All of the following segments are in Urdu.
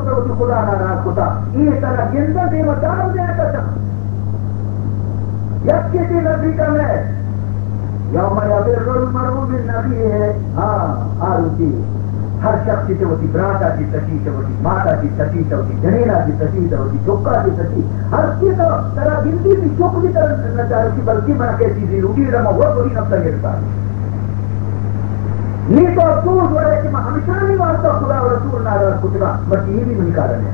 کتا تو خدا ناراض کتا یہ طرح گندہ دے مطالب دے کتا یک کسی نبی کا میں یوم یبر المرء من اخیہ آروتی ہر شخص سے ہوتی براتا کی تشیح ہوتی ماتا کی تشیح ہوتی جنینا کی تشیح ہوتی چوکا کی تشیح ہر چیز طرح گنتی بھی چوک بھی طرح نہ چاہتی بلکہ میں کیسی تھی روٹی رما ہوا کوئی نفسہ گرتا نہیں تو افسوس ہو رہا ہے کہ میں ہمیشہ نہیں مانتا خدا و رسول ناراض کتنا بس یہ بھی نہیں کارن ہے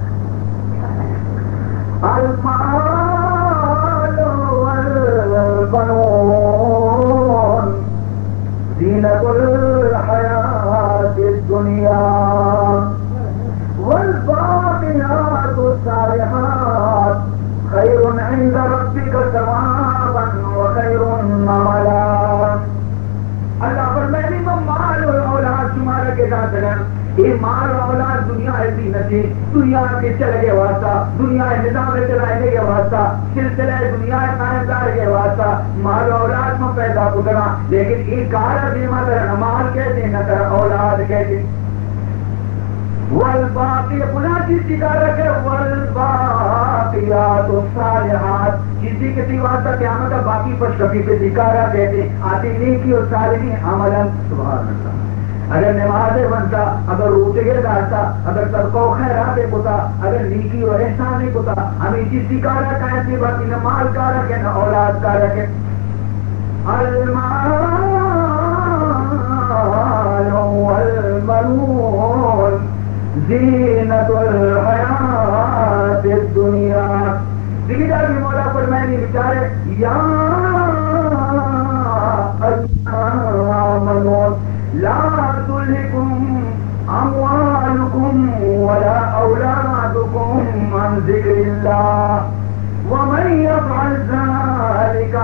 المال والبنون زینت الحیات الدنیا والباقیات الصالحات خیر عند ربک ثوابا وخیر املا اللہ فرمائے مال اور اولاد تمہارا کے ساتھ یہ مال اور اولاد دنیا ہے زینت دنیا کے چلے کے واسطہ دنیا نظام چلانے کے واسطہ سلسلہ دنیا قائم کرنے کے واسطہ مال اور اولاد میں پیدا گزرا لیکن یہ کارا دیما کر مال کہتے ہیں نہ اولاد کہتے ہیں والباقی بنا چیز کی کارا کہ والباقیات الصالحات کسی کسی واسطہ قیامت کا باقی پر شفیع پہ ذکارہ کہتے آتی نیکی اور صالحین عملا سبحان اللہ اگر نماز بنتا اگر روزے دارتا اگر صدقہ و خیرات ہوتا اگر نیکی اور احسان ہوتا ہمیں چیز ذکارہ کہتے باقی نہ مال کا رکھے نہ اولاد کا رکھے المال والبنون زینت الحیات الدنیا دیکھیں جا بھی مولا پر میں نہیں بچارے یا آمنون لا تلہکم اموالکم ولا اولادکم عن ذکر اللہ ومن یفعل ذلك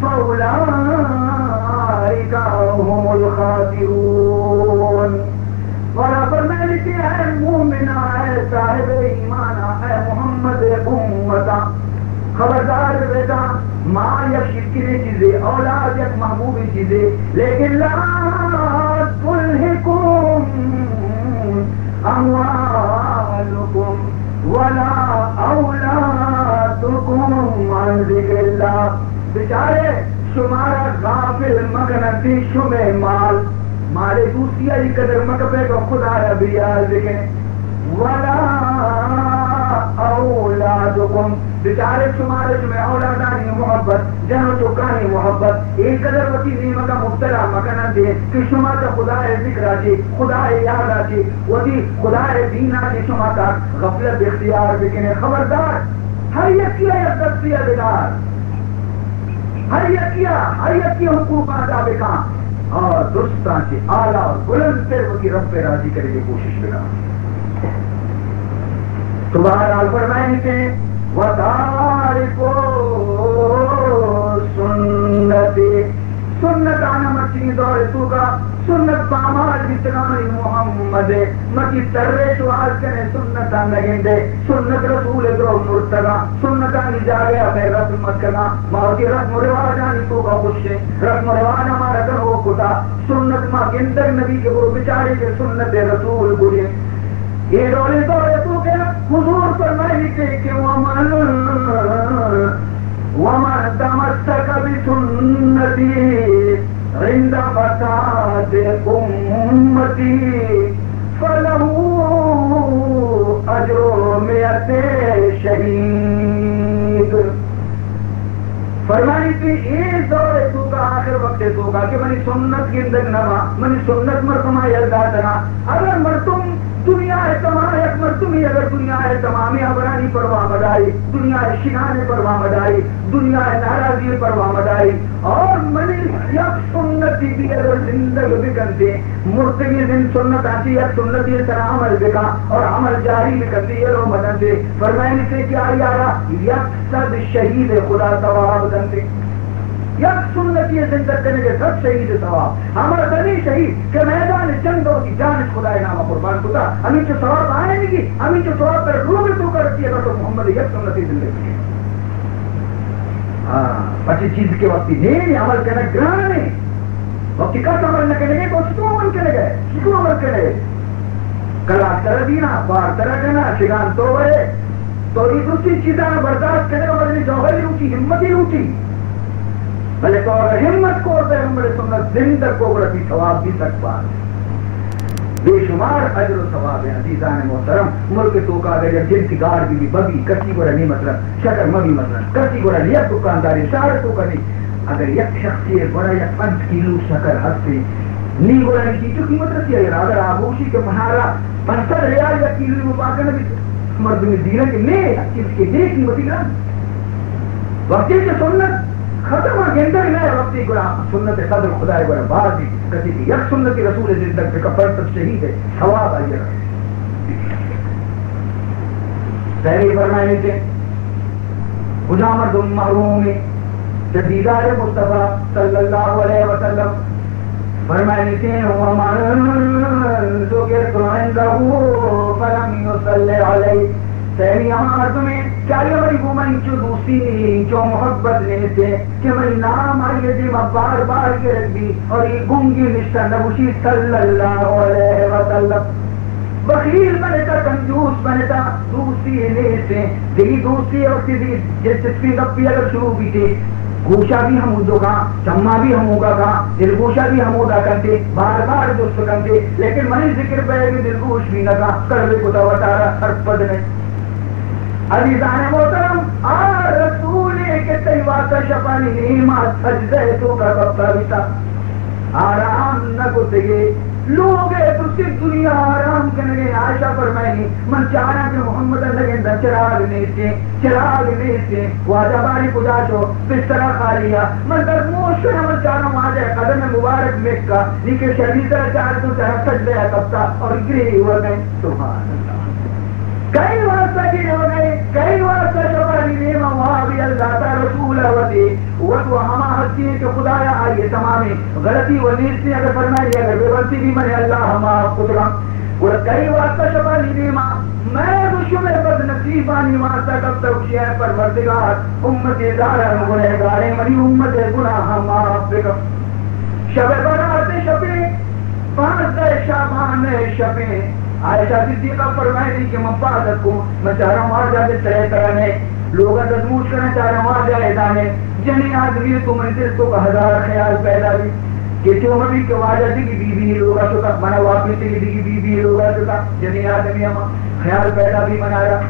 فاولئک هم الخاسرون مولا پر میں لکھی ہے مومنہ ہے صاحب ایمانہ ہے محمد امتا خبردار بیٹا مال یک شرکی چیزیں اولاد یک محبوبی چیزیں لیکن لا تلہکم اموالکم ولا اولادکم عن ذکر اللہ بیچارے شمارا غافل مغنتی شمع مال مالے دوسری علی قدر مکبے کو خدا ربی آزکیں ولا اولادکم بیچارے شمارے شمع اولادانی محبت جنو چکانی محبت ایک قدر وکی نیمہ کا مبتلا مکنہ دے کہ شما کا خدا ذکر آجی خدا یاد آجی وہی خدا دین آجی شما کا غفلت اختیار بکنے خبردار ہر یکیہ یا دستیہ دلار ہر یکیہ حقوق آدھا بکان اور درستان سے آلہ اور بلند سے وہ کی رب پہ راضی کرے گی کوشش بنا تو بہرحال فرمائیں کہ وَتَارِكُ سُنَّتِ سنت آنا مچی دور تو کا سنت پامال بتنامی محمد مکی ترے شواز کنے سنت آن لگیں دے سنت رسول درو مرتبہ سنت آنی جا گیا اپنے رسم مکنا ماں کی رسم و رواج آنی تو کا خوش ہے رسم و رواج ہمارا کن ہو کتا سنت ماں گندر نبی کے برو بچاری کے سنت رسول گرے یہ دولے دورے تو کے حضور فرمائی کہ وَمَنْ تَمَسَّكَ بِسُنَّتِي عِنْدَ فَسَادِ أُمَّتِي فَلَهُ أَجْرُ مِئَةِ شَهِيدٍ فرمائی کہ یہ دور تو کا آخر وقت تو کا کہ منی سنت گندگ نما منی سنت مرتمہ یلداتنا اگر مرتم دنیا ہے تمام ایک مرتبی اگر دنیا ہے تمامی ابرانی پرواہ مدائی دنیا ہے شکانے پرواہ مدائی دنیا ہے ناراضی پرواہ مدائی اور منی یک سنتی بھی اگر زندگی بکنتے مرتبی دن سنت آتی یک سنتی سر عمل بکا اور عمل جاری بکنتے یہ لو مدن دے فرمائنی سے کیا یارا یک صد شہید خدا ثواب دنتے یک سنتی زندگی کرنے کے سب شہید ثواب ہمارا دنی شہید کہ میدان جنگوں کی جانش خدا نام قربان خدا ہمیں جو ثواب آئے نہیں گی ہمیں جو ثواب پر روح تو کرتی ہے تو محمد یک سنتی زندگی ہے پچی چیز کے وقت نہیں عمل کرنا گران نہیں وقت کا عمل نہ کرنے گے تو اس کو عمل کرنے گئے اس کو عمل کرنے گئے کلا کر دینا بار طرح کرنا شگان تو بڑے تو یہ دوسری چیزیں برداشت کرنے کا بدلی جوہری روٹی ہمت ہی روٹی بھلے تو اگر ہمت کو پیغمبر سنت زندہ کو رتی ثواب بھی تک پار بے شمار اجر و ثواب ہے عزیزان محترم ملک تو کا اگر جن سگار بھی بگی کسی کو رہنی مثلا شکر مبی مثلا کسی کو رہنی یک دکانداری شہر تو کرنی اگر یک شخصی بڑا یا 5 کلو شکر ہر سے نہیں بولا نہیں کی تو قیمت رسی ہے اگر آبوشی کے مہارا 500 ریال یا کلو میں پاکر نبی مرد میں دینا کہ نہیں چیز کے دے قیمتی گرام وقتی کے سنت ختم گندہ ہی نہیں وقتی گرا سنت قدر خدا گرا بعد بھی کسی کی یک سنت رسول زندگ پہ کفر تب شہید ہے ثواب آئیے پہلی فرمائنے سے حجامت المحروم دیدار مصطفیٰ صلی اللہ علیہ وسلم فرمائنے سے وَمَنْ ذُكِرْتُ عِنْدَهُ فَلَمْ يُصَلِّ عَلَيْهِ پہلی ہمارا تمہیں چاہیے بڑی وہ من جو دوسری جو محبت لیتے کہ میں نام آئیے جی میں بار بار کے رکھ دی اور یہ گنگی نشتہ نبوشی صلی اللہ علیہ وسلم بخیل بنے تھا کنجوس بنے تھا دوسری لیتے دیکھی دوسری اور کسی جیسے گپی اگر شروع بھی تھی گوشہ بھی ہم اردو کا چمہ بھی ہم ہوگا کا دلگوشہ بھی ہم ہوگا کرتے بار بار دوست کرتے لیکن میں ذکر پہ دلگوش بھی نہ تھا کر کو وٹارا ہر پد میں عزیزان محترم آر رسول کے تیوات شپانی نیمات سجدے تو کا بپتا بیتا آرام نہ کو دے لوگ تو صرف دنیا آرام کرنے عائشہ فرمائنی من چاہنا کہ محمد اللہ کے اندر چراغ نیسے واجہ باری پجا شو بسترہ خالیا من در موش کرنا من چاہنا واجہ قدم مبارک مکہ لیکن شہدی طرح چاہتا تو چاہتا سجدے کبتا اور گری ہوا گئے سبحان اللہ کئی واسطہ کی ہو گئے کئی واسطہ شبانی نیمہ وہاں بھی اللہ تا رسول وطی وہ تو ہما حسی ہے کہ خدایا آئیے تمامی غلطی و نیستی اگر فرمائی اگر بے غلطی بھی منے اللہ ہما قدرہ وہ کئی واسطہ شبانی نیمہ میں رشم بد نصیبانی واسطہ کب تک شیئر پروردگار امت دارہ گنہگارے منی امت گناہ معاف بکم شب برات شبے 15 شعبان شبے عائشہ صدیقہ فرمائے دی کہ مفادت کو میں چاہ رہا ہوں آ جاتے طرح طرح نے لوگا تدموش کرنا چاہ رہا ہوں آ جائے دانے جنہیں آدمی تو من دل تو کا ہزار خیال پیدا بھی کہ جو مبی کہ واجہ دی کی بی بی لوگا چکا منا واقعی دی کی بی بی لوگا چکا جنہیں آدمی ہم خیال پیدا بھی منایا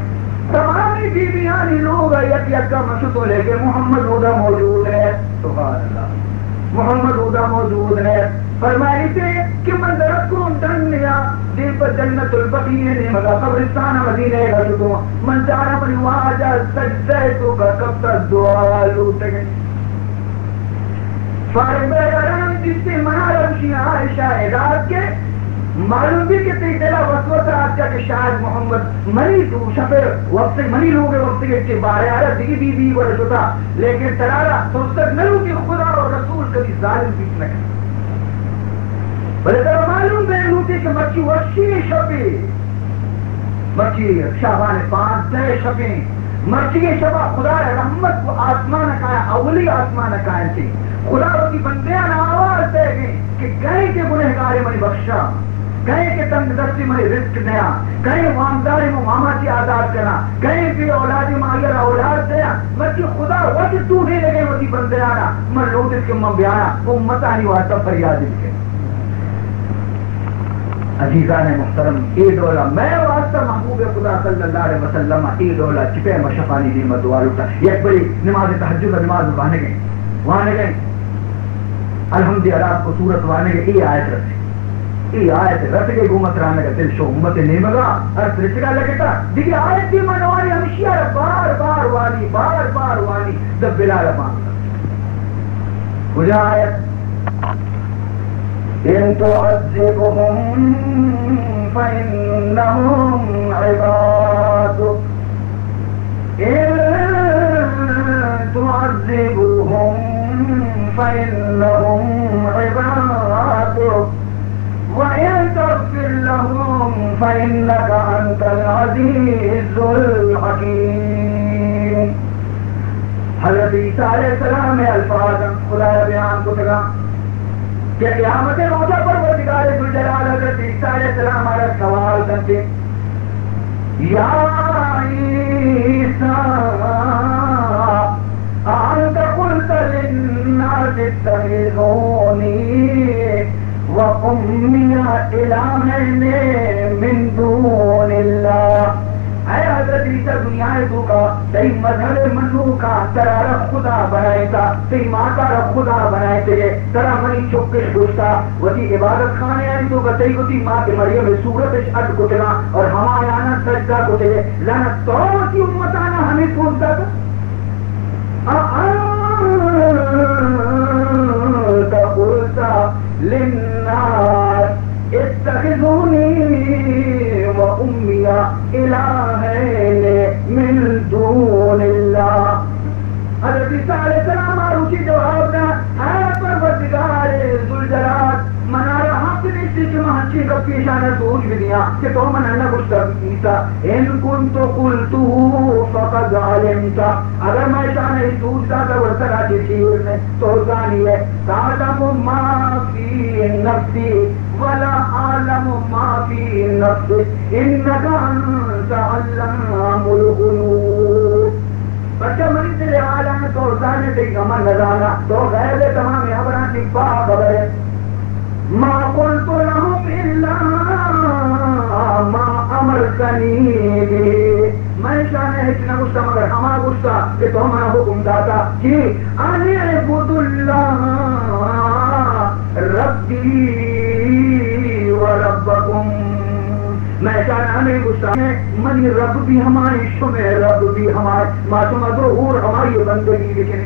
تمامی بی بیانی لوگا یک یک کا مشتو لے کے محمد ہودا موجود ہے سبحان اللہ محمد ہودا موجود ہے فرمائی تھے کہ من درد کو دن لیا دل پر جنت البقیع نے مگا قبرستان مدینہ کا شکو من چارہ پر واجہ سجدہ تو کا کب تک دعا لوٹ گئے فارغ بیران جس سے منع رمشی عائشہ اداد کے معلوم بھی کہ تی دلہ وسوس آجا کہ شاید محمد منی تو شفر وقت منی لوگے وقت کے بارے آرہ دیگی بی بی ورشتا لیکن ترارا تو اس تک نلو کہ خدا اور رسول کبھی ظالم بیچ میں بلے ترہ معلوم بے لوٹی کہ مچی وشی شبی مچی شعبان 5 شبی مچی شبہ خدا رحمت کو آسمان کائیں اولی آسمان کائیں تھی خدا کی بندیاں آواز دے گئے کہ گئے کے گنہگارے منی بخشا گئے کے تنگ دستی منی رزق دیا گئے وامداری میں ماما کی آزاد کرنا گئے بھی اولادی ماہیر اولاد دیا مچی خدا وقت تو نہیں لگے وقتی بندیاں من لوٹس کے من بیانا وہ متانی واسطہ فریادی کے عزیزان محترم اے دولا میں واسطہ محبوب خدا صلی اللہ علیہ وسلم اے دولا چپے مشفانی دیمت دوالوٹا یک بڑی نماز تحجد و نماز بانے گئے الحمدللہ کو صورت وانے گئے ای آیت رکھتے ای آیت رکھ گئے گومت رانے کا دل شو امت نیمگا ہر ترچگا لگتا دیکھیں آیت دی منوانی ہمشیہ بار بار وانی دب بلال مانگا کجا آیت إن تعذبهم فإنهم عبادك إن تعذبهم فإنهم عبادك وإن تغفر لهم فإنك أنت العزيز الحكيم حضرت عیسیٰ علیہ السلام میں الفاظ خدا بیان کو تھا کہ قیامت روزہ پروردگار ذوالجلال حضرت عیسیٰ علیہ السلام ہمارا سوال کرتے یا عیسیٰ انت قلت للناس اتخذونی وأمی الہین من دون اللہ. اے حضرت عیسیٰ دنیا ہے تو کا تی مذہب منو کا ترا رب خدا بنائے تا تی ماتا رب خدا بنائے تیرے ترا منی چکش گوشتا وتی عبادت خانے آئی تو کا تی وتی ماں کے مریم صورتش اڈ کتنا اور ہمایانا سجدہ کتے لانا تو وتی امتانا ہمیں سونتا تھا قلتا للناس اتخذونی وأمی الہین من دون اللہ. حضرت عیسیٰ علیہ السلام آروچی جواب دا اے پروردگار ذوالجلال منارا حق نیستی کہ مہنچی کا پیشانہ سوچ بھی دیا کہ تو من اللہ کچھ عیسیٰ ان کنتو قلتو فقد علمتا اگر میں شانہ سوچ دا تو ورسرا چیزیر میں تو زانی ہے تعلم ما فی نفسی ولا عالم ما فی نفسی انکا انت علام الغیوب. بچہ منی تیرے عالم تو زانی تے گمان نظانا تو غیر تمام یابران کی پا خبر ہے ما قلت لهم الا ما امرتنی به. میں شان ہے اتنا غصہ مگر ہمارا غصہ کہ تو ہمارا حکم داتا کہ ان اعبد اللہ ربی و ربکم. میں شان ہمیں غصہ ہے منی رب بھی ہماری شمع رب بھی ہمارے معصوم ظہور ہماری بندگی لیکن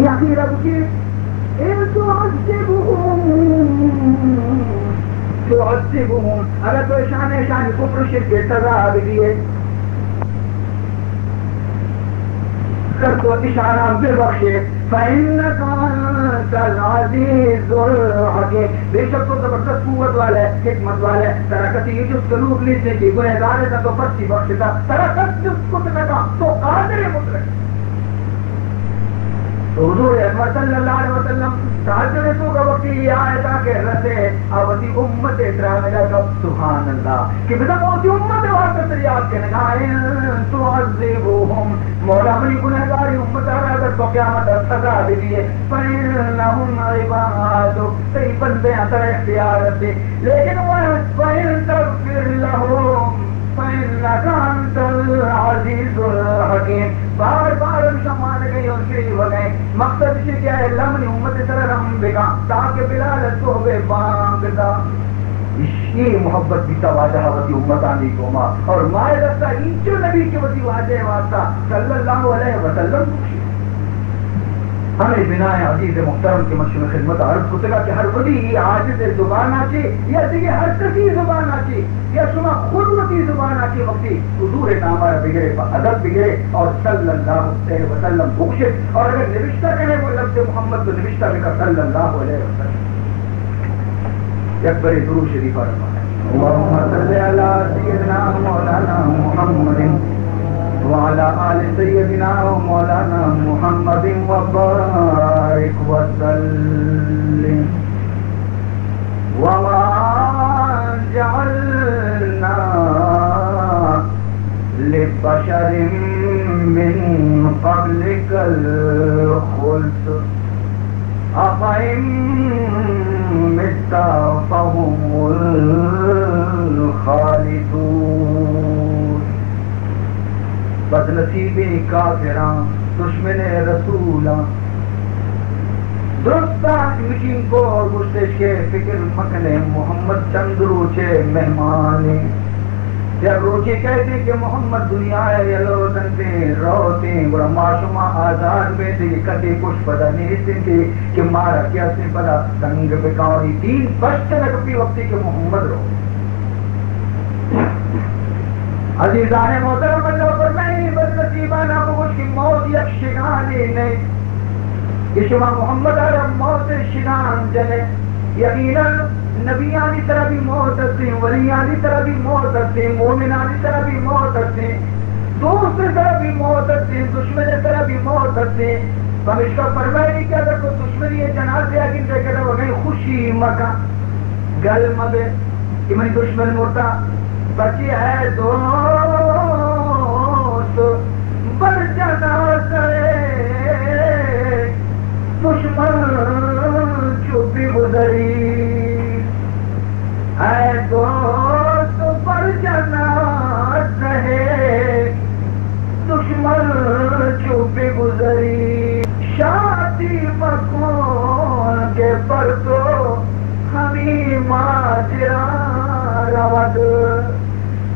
یہ آخری رب کی تعذبهم اگر تو شان کفر شرک کے سزا دیے کر تو اشارہ بے بخشے فإنك أنت العزيز الحكيم. بے شک تو زبردست قوت والا ہے حکمت والا ہے. ترکتی یہ جو سلوک لیتے کہ گنہگار تھا تو پرچی بخشتا ترکت جس کو تکا تو قادر مطلق. تو حضور اکبر صلی اللہ علیہ وسلم تحجد تو کا وقت یہ آیتا کہ رسے آواتی امت احترام لگا سبحان اللہ کہ بدا موتی امت واسطہ تریاد کے نگاہیں تعذبوہم مولا منی گنہگاری امت اگر تو قیامت سزا دیئے فإنہم عبادو تی بندے اثر اختیارت دے لیکن وَإِن تَغْفِرْ لَهُمْ فإنك أنت العزيز الحكيم. بار بار شمان گئی اور شریف ہو گئے. مقصد سے کیا ہے لمنی امت سر رحم بگا تاکہ بلال صحبے بانگتا یہ محبت بھی تواجہ وتی امت آنی کو ماں اور مائے رسا انچو نبی کے وتی واجہ واسطہ صلی اللہ علیہ وسلم. ہمیں بنا عزیز محترم کی مشہور خدمت عرض کو سکا کہ ہر ولی عاجز زبان آچے یا دیگے ہر کسی زبان آچے یا شما خود وتی زبان آچے وقتی حضور نامہ بگرے ادب بگرے اور صلی اللہ علیہ وسلم بخشت اور اگر نوشتہ کرے وہ لفظ محمد تو نوشتہ بکا صلی اللہ علیہ وسلم. یک بری درود شریف اللہم صلی علی سیدنا مولانا محمد وعلى آل سيدنا ومولانا محمد وبارك وسلم. وما جعلنا لبشر من قبلك الخلد أفإن مت فهم الخالدون. بد نصیبی کافران دشمن رسولان درستہ مشین کو اور گشتش کے فکر مکنے محمد چند روچے مہمانے یا روچے کہتے کہ محمد دنیا ہے یا لوٹن پہ روتے بڑا معشومہ آزاد میں تھے کدے کچھ پتا نہیں سن کے کہ مارا کیا سے پتا سنگ پہ کاؤری دین بشت لگتی وقتی کہ محمد رو. عزیزان محترم اللہ فرمائے بد نصیبانہ کو کی موت یک شگانی نہیں کہ شما محمد عرب موت شگان جلے. یقیناً نبیانی طرح بھی موت ہستے ہیں ولیانی طرح بھی موت ہستے ہیں مومنانی طرح بھی موت ہستے ہیں دوست طرح بھی موت ہستے ہیں دشمن طرح بھی موت ہستے ہیں ہم اس کا فرمائی کہ اگر کوئی دشمنی ہے جنازے اگن سے کہتا وہ گئی خوشی مکا گل مبے کہ منی دشمن مرتا بچی ہے دوست بر جنازے دشمن چوپی گزری ہے دوست بر جنازے دشمن چوپی گزری شادی مکون کے پر تو ہمیں ماجرا رواد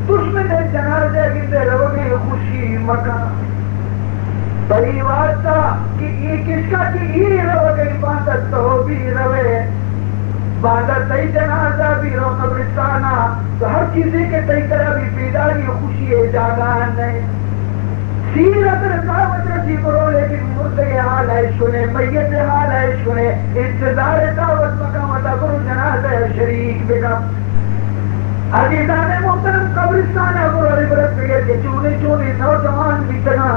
دشمن جنازے گندے رو گے خوشی مکان بڑی واسطہ کہ یہ کس کا کہ یہ رو گئی عبادت تو بھی روے عبادت تی جنازہ بھی رو قبرستانہ تو ہر چیزیں کے تی طرح بھی بیداری خوشی جاگان نہیں سیرت رکاوت رسی کرو لیکن مردے حال ہے سنے میت حال ہے سنے انتظار دعوت مقامتا کرو جنازہ شریک بکم عزیزان محترم قبرستان کرو عبرت بگر کے چونے چونے نوجوان بیتنا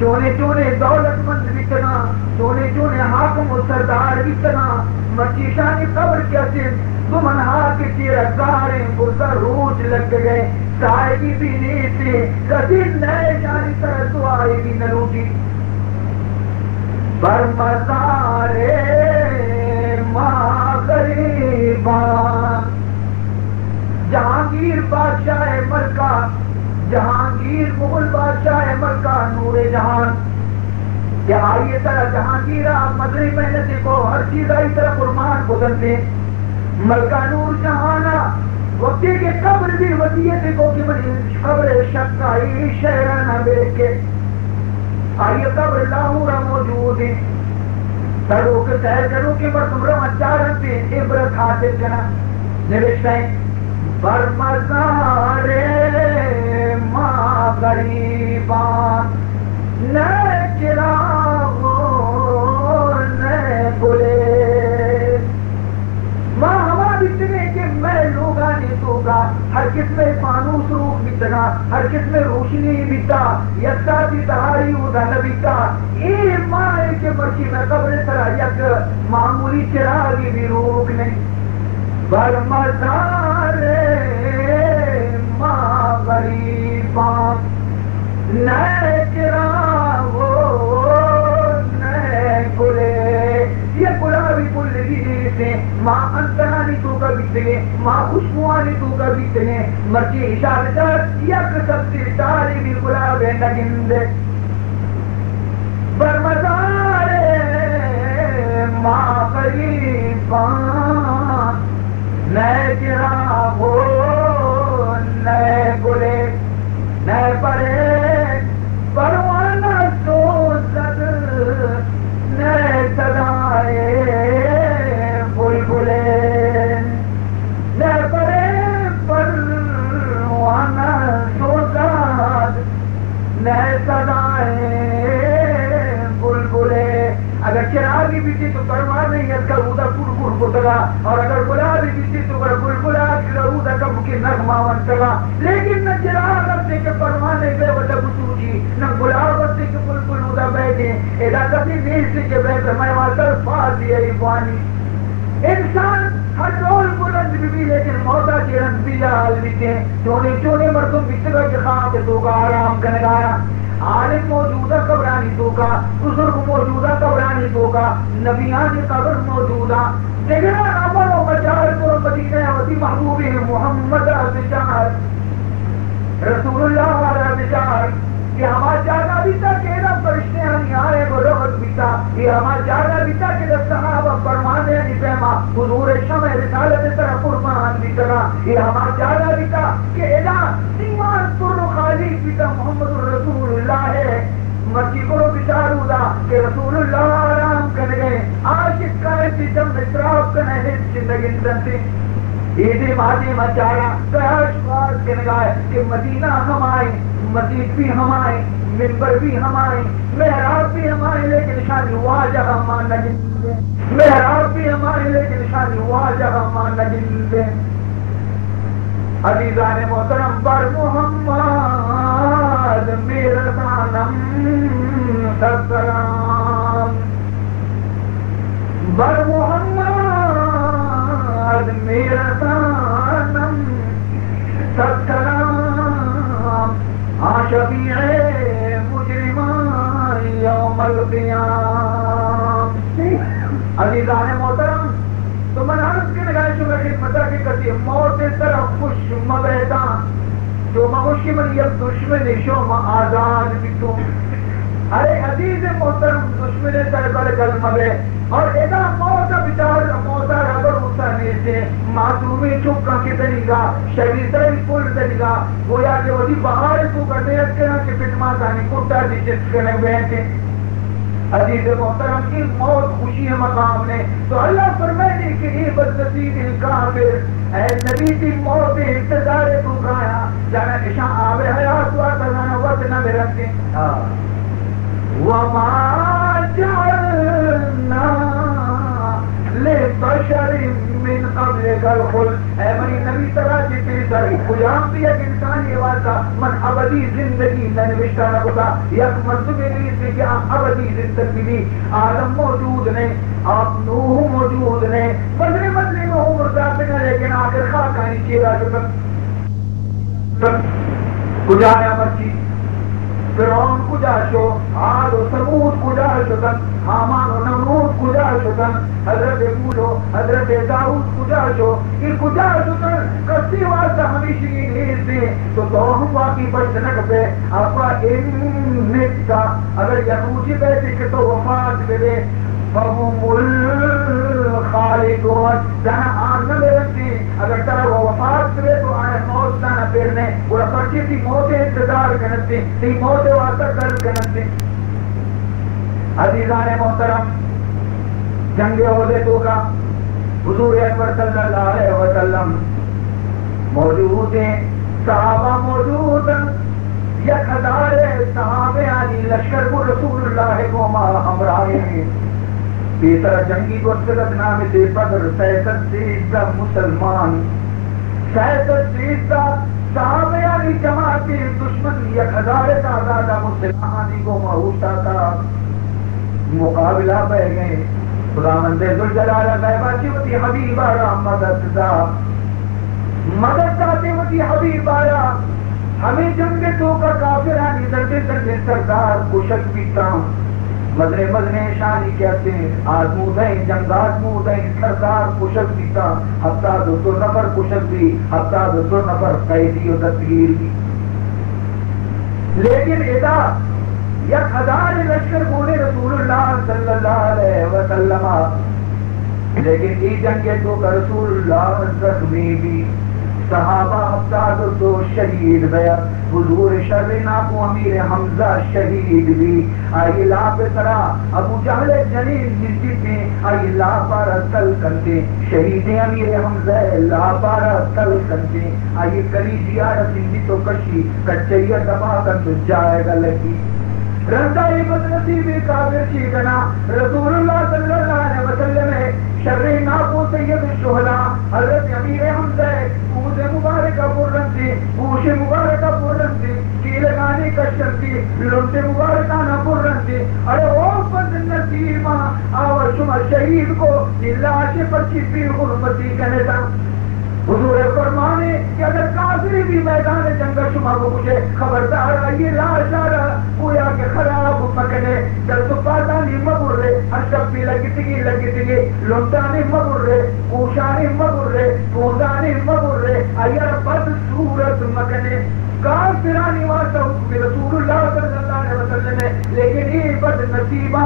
چونے چونے دولت مند بیتنا چونے چونے حاکم و سردار بیتنا مچیشانی قبر کیسے دمنہا کے چیرکاریں برزا روج لگ گئے سائیگی بھی نیتی قدیم نئے جانی طرح دعائی بھی نلوٹی برمزارے ماں غریبان جہانگیر بادشاہ ملکہ جہانگیر مغل بادشاہ ملکہ نور جہان کہ آئیے طرح جہانگیرہ مدری محنتی کو ہر چیز آئی طرح قرمان گزرتے ملکہ نور جہانہ وقتی کے قبر بھی وسیعت کو کہ منی قبر شک آئی شہرانہ بیٹھ کے آئیے قبر لاہورہ موجود ہے تڑو کے سہر کرو کہ مرتم روان چارنتے عبرت حاصل کنا نوشتہ ہیں برمزارے ماں غریبان نئے چراغوں نئے گلے ماں ہما بتنے کہ میں لوگانی توگا ہر قسم فانوس روح بتنا ہر قسم روشنی بتا یکتا بھی تہاری ہوتا نبیتا اے ماں کے مرچی میں قبر سرا یک معمولی چراغی بھی روک نہیں برمزارے ماں غریبان نئے چراغوں نئے گلے یہ گلابی پل بھی سے ماں انترانی تو کا بیتنے ماں خوشبوانی تو کا بیتنے مرچی اشارتر یک سبزی تاری بھی گلابے نگندے برمزارے ماں غریبان نئے چراغوں نئے گلے نئے پرے پروانہ سوزد نئے صدائے بلبلے نئے پرے پروانہ سوزد نئے صدائے بلبلے اگر چراغی بھی تھی تو پروانے اس کا رودا پور پور پتگا اور اگر گلابی بھی تھی تو گلگلا کی رودا کا مکی نغمہ ونتگا لیکن نہ چراغ رفتے کے پروانے بے وطا بسوجی نہ گلاب رفتے کے بلبل رودا بیٹھے ادا کسی نیسی کے بیٹھے میں واسر فاز دیا ایوانی انسان ہر رول بلند بھی لیکن موتا چرن بھی لال بیتے چونے چونے مردم بیتگا کے خواہ کے تو کا آرام کنگایا عالم موجودہ قبرانی تو کا بزرگ موجودہ قبرانی تو کا نبیان قبر موجودہ نگران عمل و مجال تو مدینہ وطی محبوب محمد بشار رسول اللہ والا بشار کہ ہمارا جانا بھی تھا کہ ایدہ فرشتے ہمیں آئے وہ رغت بھی تھا یہ ہمارا جانا بھی تھا کہ صحابہ فرمانے نہیں فہما حضور شمع رسالت طرح قربان بھی تھا یہ ہمارا جانا بھی تھا کہ ایدہ ایمان پر خالی بھی تھا محمد رسول اللہ ہے مرچی کرو بشارو دا کہ رسول اللہ آرام کرنے گئے عاشق کا ایسی جب اطراف کرنے ہیں زندگی انسانتی عیدی مادی مچارا کہاش بات کرنے گئے کہ مدینہ ہم آئیں مسجد بھی ہم آئیں منبر بھی ہم آئیں محراب بھی ہم آئیں لیکن شانی واجہ ہم نہ جنتے محراب بھی ہم آئیں لیکن شانی واجہ ہم نہ جنتے عزیزان محترم بر محمد میرے سانم سلام بر محمد میرا سانم سترام شفیع مجرمان یوم القیام. عزیزان محترم، تو من عرض کے نگاہ شما خدمت کی کسی موت طرف خوش مبیدان جو مغشی من یک دشمن شما آزاد بیتو. ارے عزیز محترم، دشمن سربر کلمہ بے اور ادا موت بچار موت اگر مسانی سے معصومی چکا کی طریقہ شریطہ پل طریقہ گویا کہ وہی بہار تو کرنے رکھنا کہ پٹما کانی کٹا دی جس کرنے ہوئے تھے. عزیز محترم، کی موت خوشی مقام نے تو اللہ فرمائے کہ یہ بدنصیب کافر اے نبی کی موت انتظار تو کھایا جانا اشاء آوے حیات و تزانا وقت نہ برکتے. وما جعلنا لبشر من قبلك الخلد. اے منی نبی طرح جتنی ساری خجام بھی ایک انسان یہ واسا من ابدی زندگی میں نوشتہ نہ ہوتا یک مرتب ریس میں کہ ابدی زندگی بھی آدم موجود نے، آپ نوح موجود نے، بدلے بدلے میں عمر ذات نہ، لیکن آخر خاکانی چیرہ شکن کجا ہے مرچی فرعون کجا شو، عاد و ثمود کجا شدن، حامان و نمرود کجا شدن، حضرت موسیٰ حضرت داؤد کجا شو، یہ کجا شدن کسی واسطہ ہمیشہ کی نیز دے تو ہم واقعی بچنک پہ اپا انکتا اگر یہودی بیٹھے کہ تو وفات کرے فہم الخالدون جہاں آن نہ بیرتی اگر طرح وہ وفات کرے تو آئے موت نہ پیرنے وہ پرچی تھی موت انتظار کرنتی تھی موت واسطہ کر کرنتی. عزیزان محترم، جنگ عہدے تو کا حضور اکبر صلی اللہ علیہ وسلم موجود ہیں، صحابہ موجود ہیں، 1000 صحابہ علی لشکر کو رسول اللہ کو ہمراہ ہیں. تیسرا جنگی گفتگت نام سے بدر 67 مسلمان 67 صحابہ علی جماعت دشمن 1000 تعداد مسلمانی کو مہوشا تھا. مقابلہ بہ گئے خدا مند ذوالجلال غیبہ چیوتی حبیب آرہ مدد دا مدد داتے ہوتی حبیب آرہ ہمیں جنگ تو کا کافرانی دردے دردے سردار کشک بیتا مدنے مدنے شانی کہتے ہیں آزمودیں جنگ آزمودیں سردار کشک بیتا 72 نفر کشک بھی 72 نفر قیدی و دستگیر بھی. لیکن ادا 1000 لشکر بولے رسول اللہ صلی اللہ علیہ وسلم، لیکن یہ جنگ تو کا رسول اللہ زخمی بھی صحابہ 72 شہید گیا. حضور شرنا کو امیر حمزہ شہید بھی آئی لا پہ سرا ابو جہل جلیل جنتی تھے آئی لا پارا تل کرتے شہید امیر حمزہ لا پارا تل کرتے آئی کلی جیا رسیدی تو کشی کچھئیہ دبا کر تو جائے گا لگی. رندائی بدنصیبی کافر چیکنا رسول اللہ صلی اللہ علیہ وسلم شرعی ناکو سید الشہداء حضرت امیر حمزہ پوز مبارکہ پورنسی پوش مبارکہ پورنسی کیلگانی کشنسی لنٹ مبارکانہ پورنسی. ارے وہ بدنصیبہ آور شما شہید کو لاش پرچی پیر غربتی کہنے تھا. حضور فرمانے کہ اگر کافری بھی میدان جنگ شما کو مجھے خبردار آئیے لاش آ رہا گویا کہ خراب مکنے در تو پاتانی مبر رہے اشکپی لگتگی لنٹانی مبر رہے کوشانی مبر رہے پوزانی مبر رہے آئیر بد صورت مکنے کافرانی واسطہ حکم رسول اللہ صلی اللہ علیہ وسلم ہے. لیکن یہ بد نصیبہ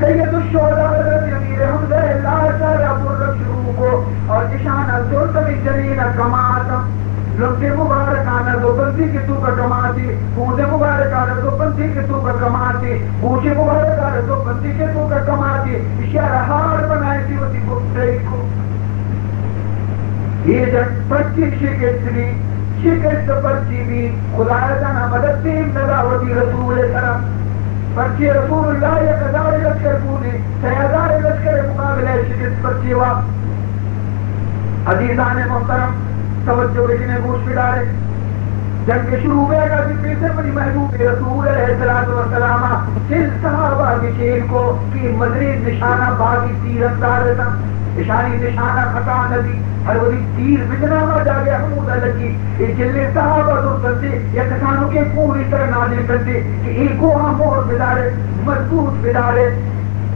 سید الشہداء حضرت امیر حمزہ لاش آ رہا پورک شروع کو اور اشانہ زورتمی جنینہ کماتا لنٹے مبارکانہ دو بندی کی تو کا کماتی پوزے مبارکانہ دو بندی کی تو کا کماتی پوچھے مبارکانہ دو بندی کی تو کا کماتی اشارہ ہار بنائی تھی ہوتی گفتگی کو. یہ جب 25 شکست پرچی بھی خدا جانا مدد تیم نظاوتی رسول کرم پرچی رسول اللہ 1000 لشکر پونے 6000 لشکر مقابلہ شکست پرچی ہوا. عزیزان محترم توجہ بجنے گوش پڑارے جنگ شروع ہوئے گا کہ پیسے بڑی محبوب رسول علیہ السلام چل صحابہ کی شیر کو کہ مزید نشانہ باغی تیر انداز تھا نشانی نشانہ خطا نبی ہر وہی تیر بجنا ہوا جا گیا حمودہ لگی یہ جلے صحابہ دور کرتے یا کسانوں کے پوری طرح نازل کرتے کہ ایک وہاں مور بدارے مضبوط بدارے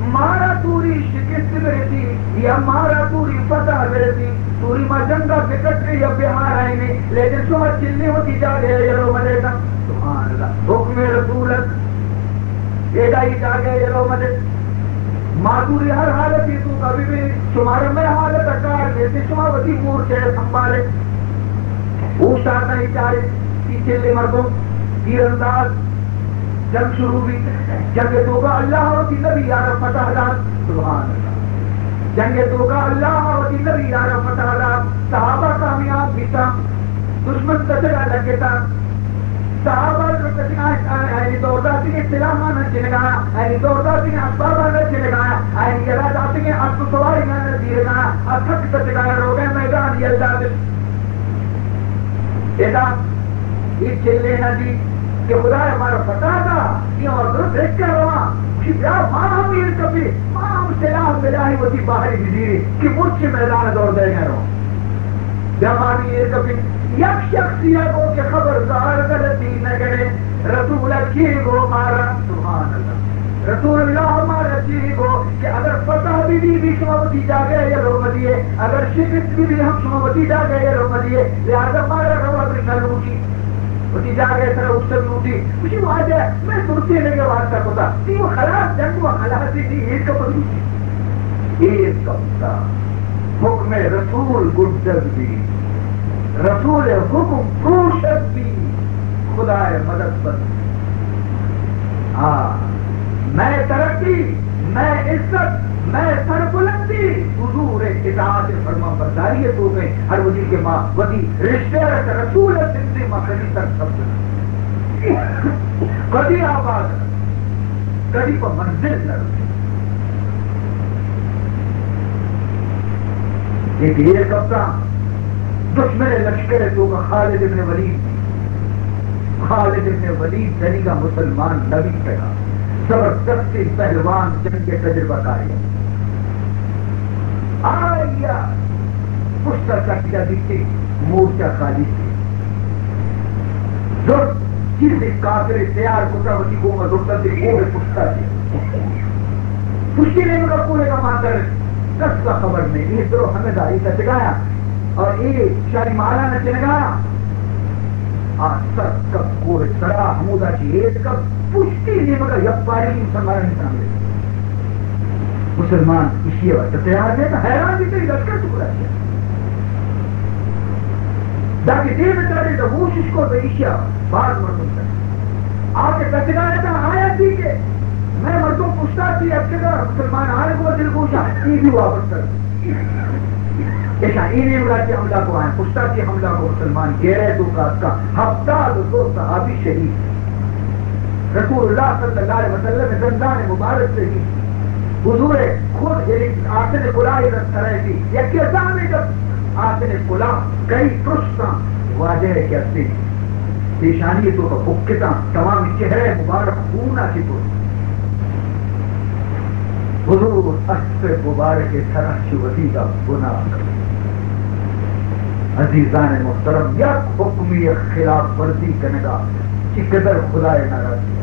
مارا توری شکست برسی یا مارا توری فتح برسی توری ما جنگا بکٹری یا بہار آئی نہیں لیکن سوہ چلنے ہوتی جا گئے یلو مدے تا سبحان اللہ حکم رسولت یہ دائی جا گئے یلو مدے مادوری ہر حالت ہی تو کبھی بھی شمار میں حالت اکار دیتے شمار وزی مورچے سنبھالے اوشتا نہیں چاہے کی چلے مردوں تیر انداز جنگ شروع بھی جنگ توبہ اللہ اور کی نبی یار فتح دار سبحان اللہ جنگ توبہ اللہ اور کی نبی یار فتح دار صحابہ کامیاب بیتا دشمن تجرہ لگتا صحابہ جو ایسی دورداتی کے سلامہ نہ چلگایا ایسی دورداتی کے اسبابہ نہ چلگایا ایسی یلاداتی کے اسب سواری نہ دیرگایا اتھک تجگایا روگے میدان یلدادش ایسا یہ چلے نہ دی کہ خدا ہمارا فتح تھا یہ اور درست دیکھ کر رہا کہ بیا ماں امیر کبھی ماں ہم سلام بلاہی وزی باہری وزیری کہ مجھ سے میدان دور دے گئے رہا بیا ماں امیر کبھی یک شخصیہ کو کہ خبردار غلطی نہ کرے رسول کی گو مارا سبحان اللہ رسول اللہ ہمارا چیز کو کہ اگر فتح بھی شماوتی جا گئے یا رو مدیے اگر شکست بھی ہم شماوتی جا گئے یا رو مدیے لہذا ہمارا روا برکھا لوٹی وتی جا گئے سر اس سے لوٹی کچھ وہ آج ہے میں ترسی لگے واسطہ ہوتا تھی وہ خلاص جنگ وہ خلاصی تھی عید کا پڑی عید کا پتا حکم رسول گردگ بھی رسول حکم پروشت بھی خدا مدد پر میں ترقی میں عزت میں سربلندی حضور اطاعت فرما برداری تو میں ہر وزیر کے ماں وزی رشتے رسول زندگی ماں کبھی تک سب کبھی آباد کبھی پر منزل نہ رکھے ایک یہ کپتان دشمن لشکر تو کا خالد ابن ولید خالد ابن ولید دنی کا مسلمان نبی پیدا زبردستی پہلوان جنگ کے تجربہ کاری آیا پشتہ چکیا دیکھتے مورچہ خالی تھی جو چیز کافر تیار کتا وچی کو میں دکتا تھی وہ پشتہ تھی پشتی نے مگا پورے کا ماندر کس کا خبر نہیں یہ درو ہمیں داری کا چگایا اور یہ شاری مالا نے چنگایا سب کب کوئی سرا حمودہ کی ایک کب پشتی نے مگا یک پاری مسلمان نہیں سامنے مسلمان اسی وقت تیار ہے تو حیران بھی تری لشکر ٹکڑا کیا تاکہ دیر میں چلے تو وہ شش کو تو ایشیا بعض مردوں تک آگے کچگایا تھا آیا تھی کہ میں مردوں پوچھتا تھی اب کے مسلمان آنے کو دل پوچھا یہ بھی واپس کر ایسا انہیں مراتی حملہ کو آئے پوچھتا تھی حملہ کو مسلمان گیرے تو کا ہفتہ دو صحابی شہید رسول اللہ صلی اللہ علیہ وسلم زندان مبارک سے ہی حضور خود یعنی آسن کلا ہی رکھتا رہے تھی یا کیسا میں جب آسن کلا کئی پرشتاں واجہ ہے کہ اصلی پیشانی تو کا بکتا تمام چہرے مبارک خونا کی پر حضور اصر مبارک طرح شوتی کا گناہ کر عزیزان محترم یک حکمی خلاف ورزی کرنگا کہ قدر خدا ناراضی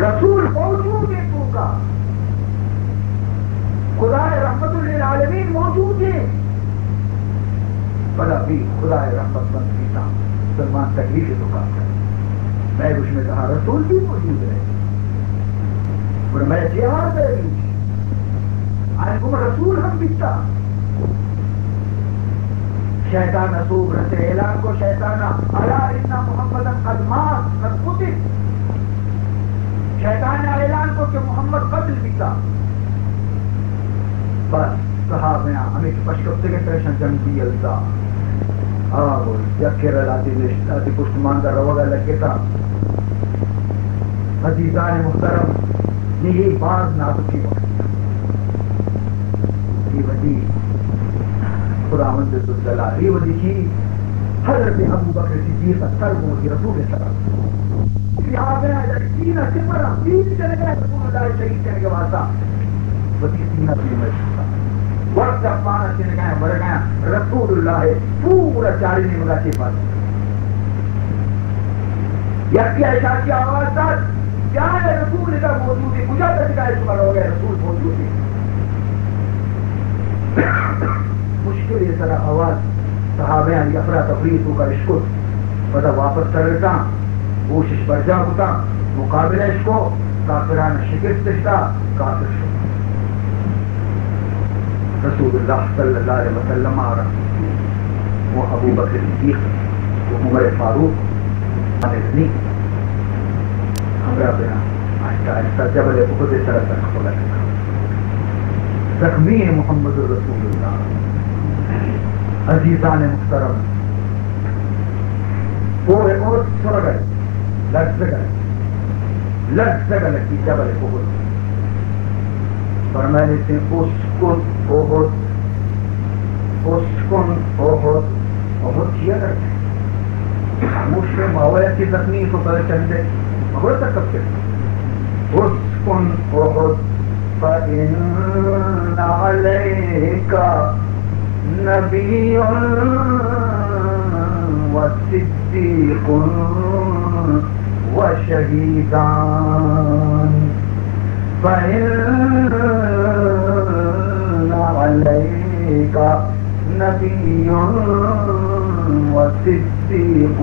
رسول موجود ہے تو کا خدا رحمت للعالمین موجود ہے بلا بھی خدا رحمت بند پیتا مسلمان تکلیف تو کام کرے میں اس میں کہا رسول بھی موجود ہے اور میں جہاد ہے آج کو رسول ہم پیتا شیطان اصوب رسے اعلان کو شیطانہ الا ان محمدن قد مات قد قتل شیطان نے اعلان کو کہ محمد قتل پیتا بس صحابہ ہمیں پشکب سے کے ترشن جنگ بھی الزا بول یکر لاتی پشتمان کا روگا لگے تھا عزیزان محترم یہی بعض نازکی وقت یہ وجہ خدا مند الجلال یہ وجہ کی حضرت ابو بکر صدیق سر موڑی رسول صلی اللہ سینہ سے پر اپیل چلے گئے رسول اللہ شہید کرنے کے واسطہ بتی سینہ بھی میں چھوٹا وقت اپانا چلے گئے مر گیا رسول اللہ پورا چاری نے مگا کے پاس یکی ایشا کی آواز تھا کیا ہے رسول کا موجود ہے کجا تک کا اس ہو گئے رسول موجود ہے مشکل یہ سارا آواز صحابہ علی افرا تفریح تو کا عشق پتہ واپس کر لیتا کوشش پر جا ہوتا مقابلہ اس کو کافران شکست دشتا کافر شو رسول اللہ صلی اللہ علیہ وسلم آ رہا وہ ابو بکر صدیق وہ عمر فاروق اتنی ہمارا بنا آہستہ آہستہ جبل احد سر تک کھولا زخمی محمد رسول اللہ عزیزان محترم پورے اور سڑ گئے لرز گئے کی جبل احد فرمانے سے اسکن احد کیا کرتے خاموش میں ماویہ کی زخمی کو پتہ چل دے مگر تک کب سے اسکن احد فَإِنَّ عَلَيْكَ نَبِيٌّ وَصِدِّيقٌ وَشَهِيدَانِ فَإِنَّ عَلَيْكَ نَبِيٌّ وَصِدِّيقٌ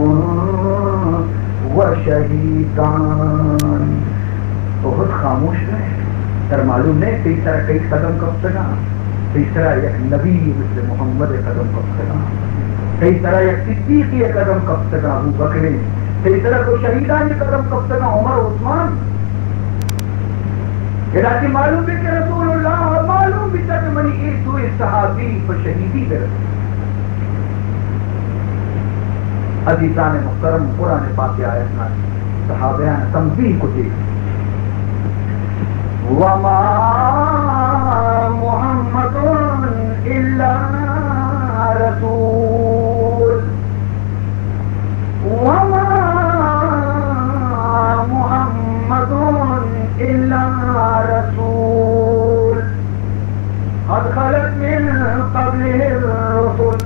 وَشَهِيدَانِ بہت خاموش رہے تر معلوم نہیں کئی طرح کئی قدم کب سکا کئی طرح یک نبی مثل محمد قدم کب سکا کئی طرح یک صدیقی قدم کب سکا ابو بکر کئی طرح کو شہیدان قدم کب سکا عمر عثمان لیکن معلوم بھی کہ رسول اللہ معلوم بھی تک منی ایک دو صحابی پر شہیدی درد عزیزان محترم قرآن پاک آیت میں صحابیان تنبیہ کو دیکھ وما محمد الا رسول وما محمد الا رسول قد خلت من قبله الرسل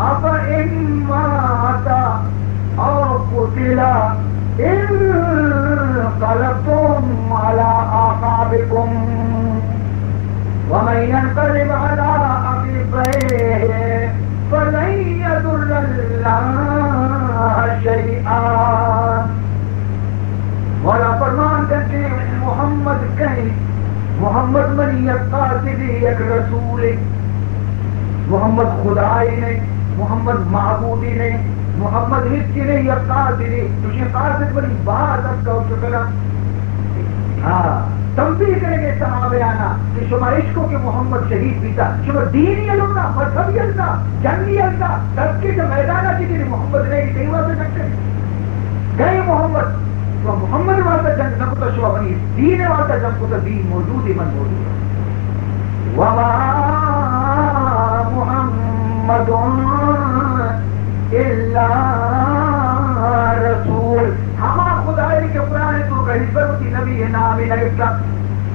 افإن مات او قتل انقلبتم على أعقابكم ومن ينقلب على عقبيه فلن يضر الله شيئا مولا فرمان کرتے محمد کہیں محمد منی یک قاصدی یک رسول محمد خدائی نے محمد معبودی نے محمد ہت کی نہیں یک قاصدی تجھے قاصد بنی بات اب کا شکرہ ہاں تنبیہ کریں گے صحابیانا کہ شما عشقوں کے محمد شہید بیتا شما دینی علمنا مذہبی علمنا جنگی علمنا تب کے جو میدانہ کی دینی محمد نہیں کہیں وہاں سے سکتے کہیں محمد تو محمد واسطہ جنگ نہ کتا شما بنی دین واسطہ جنگ کتا دین موجود ہی من موجود وما محمد الا رسول ہما خدای کے قرآن تو کہ اس پر ہوتی نبی نام نگفتا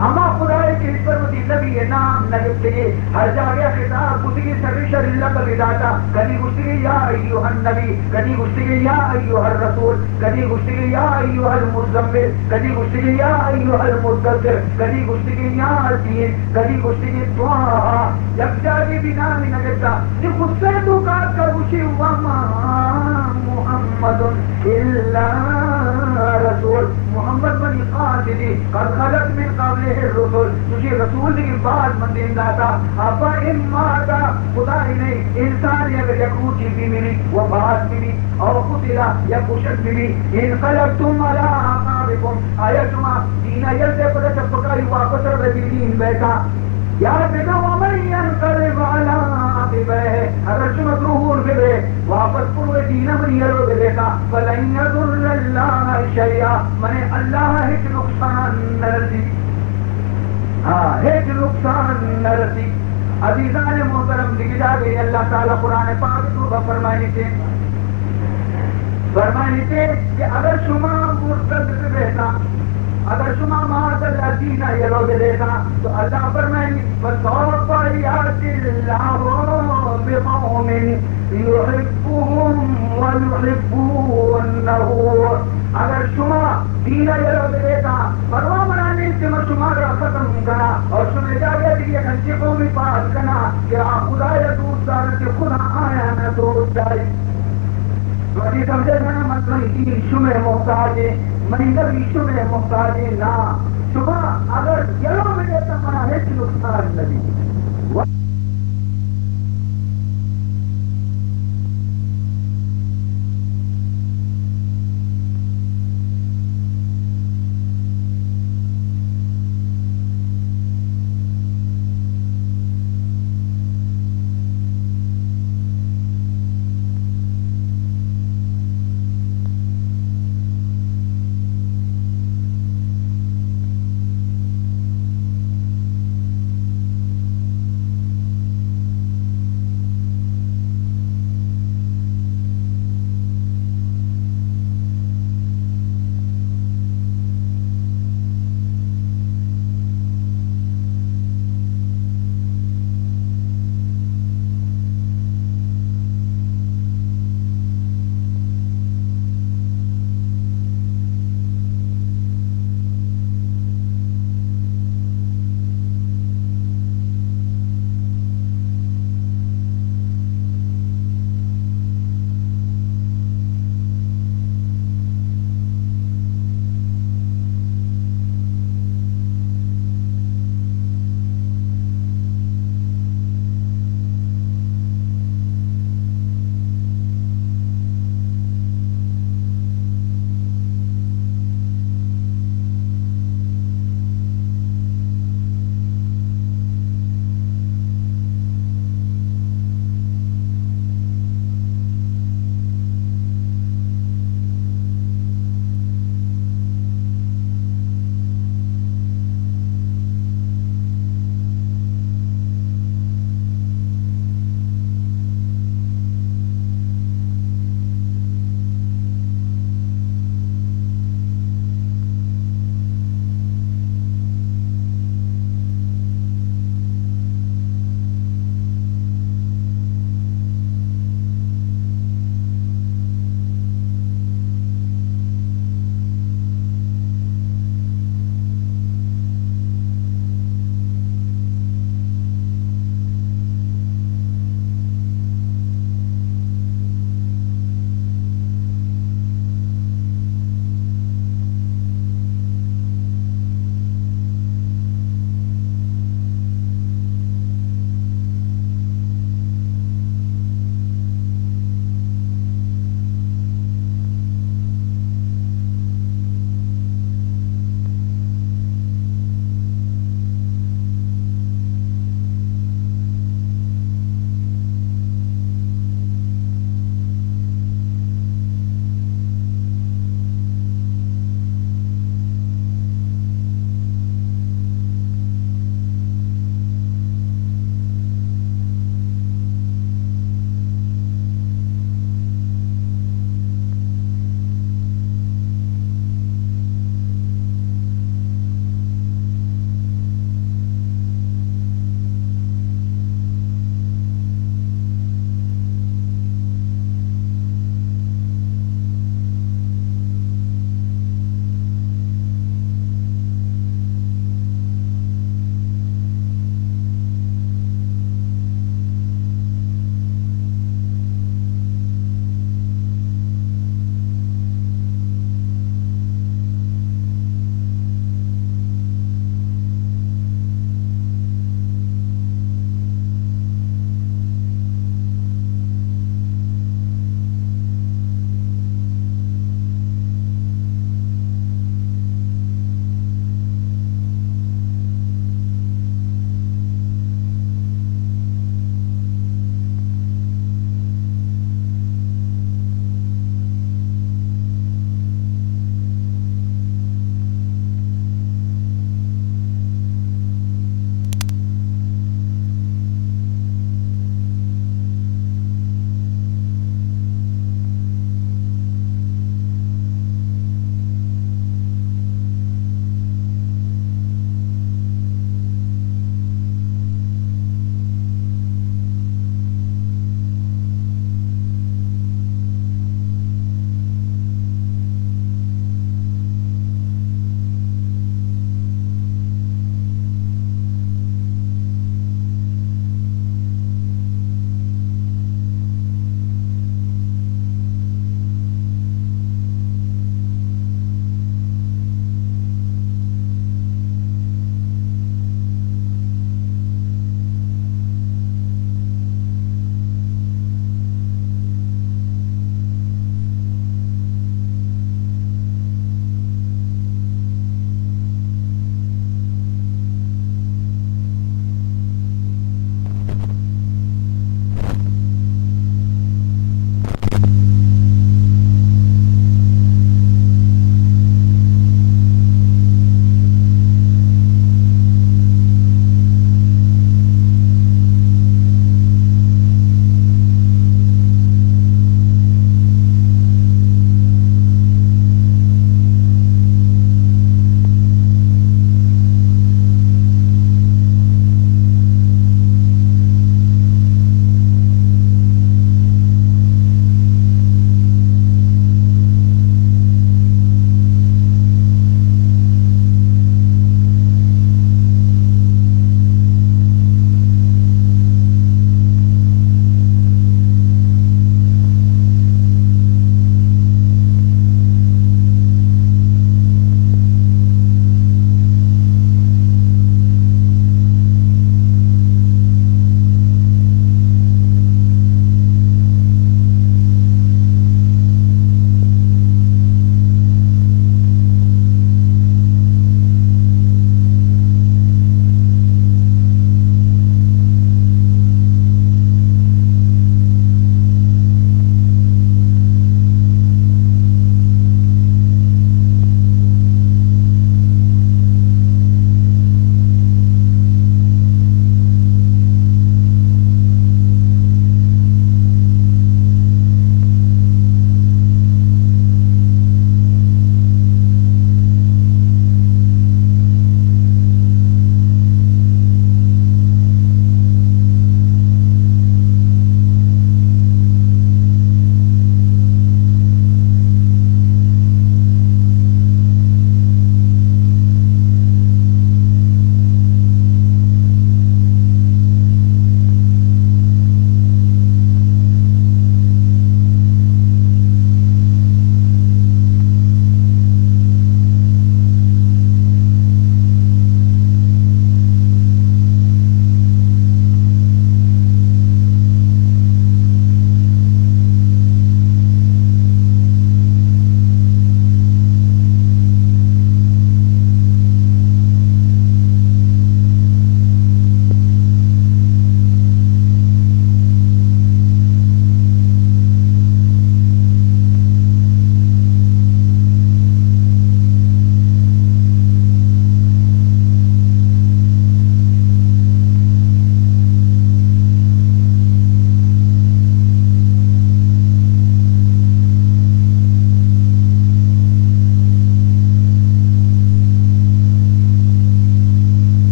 ہما خدای کے اس پر ہوتی نبی نام نگفتے ہر جاگہ خطاب کتگی سرشر اللہ کا بداتا کدی گشتگی یا ایوہ النبی کدی گشتگی یا ایوہ الرسول کدی گشتگی یا ایوہ المزمل کدی گشتگی یا ایوہ المدثر کدی گشتگی یا الدین کدی گشتگی دعا یک جاگے بھی نام نگفتا یہ خود سے تو کار کر گشی وما محمد الا رسول محمد بنی قاصدی قد خلق من قبلہ الرسل تجھے رسول کی بات من دین داتا ابا امادا خدای نے انسان اگر یکوٹی بھی ملی وہ بات بھی ملی اور قتلا یا کشت بھی ملی انقلبتم علی اعقابکم آیا شما دینہ یلتے پر چپکائی واپس رہ دین بیٹا یاد دیکھا ومن ینقلب علی عقبیہ اگر شما روحون بے واپس پروے دینہ من یلو بے دیکھا فلن یضر اللہ شیئا من اللہ ہیچ نقصان نرسی ہاں ہیچ نقصان نرسی عزیزان محترم لکھا گئی اللہ تعالیٰ قرآن پاک تو فرمائے تھے کہ اگر شما مرتد رہتا، اگر شما معاذ اللہ دینہ یہ لوگ دیتا تو اللہ فرمائے فَسَوْفَ يَأْتِ اللَّهُ بِقَوْمٍ يُحِبُّهُمْ وَيُحِبُّونَهُ. اگر شما دینہ یہ لوگ دیتا پرواہ منانے سے میں شما را ختم کرا اور شما جاگے کہ یہ کنچے قومی پاس کرنا کہ خدا یا دوست دارا کہ خدا آیا نہ دوست داری. تو اچھی سمجھے گا مطلب دین شما محتاج ہے، میں نبی شما محتاج ہے. نہ شما اگر یہ لوگ دیتا منا ہے نقصان نبی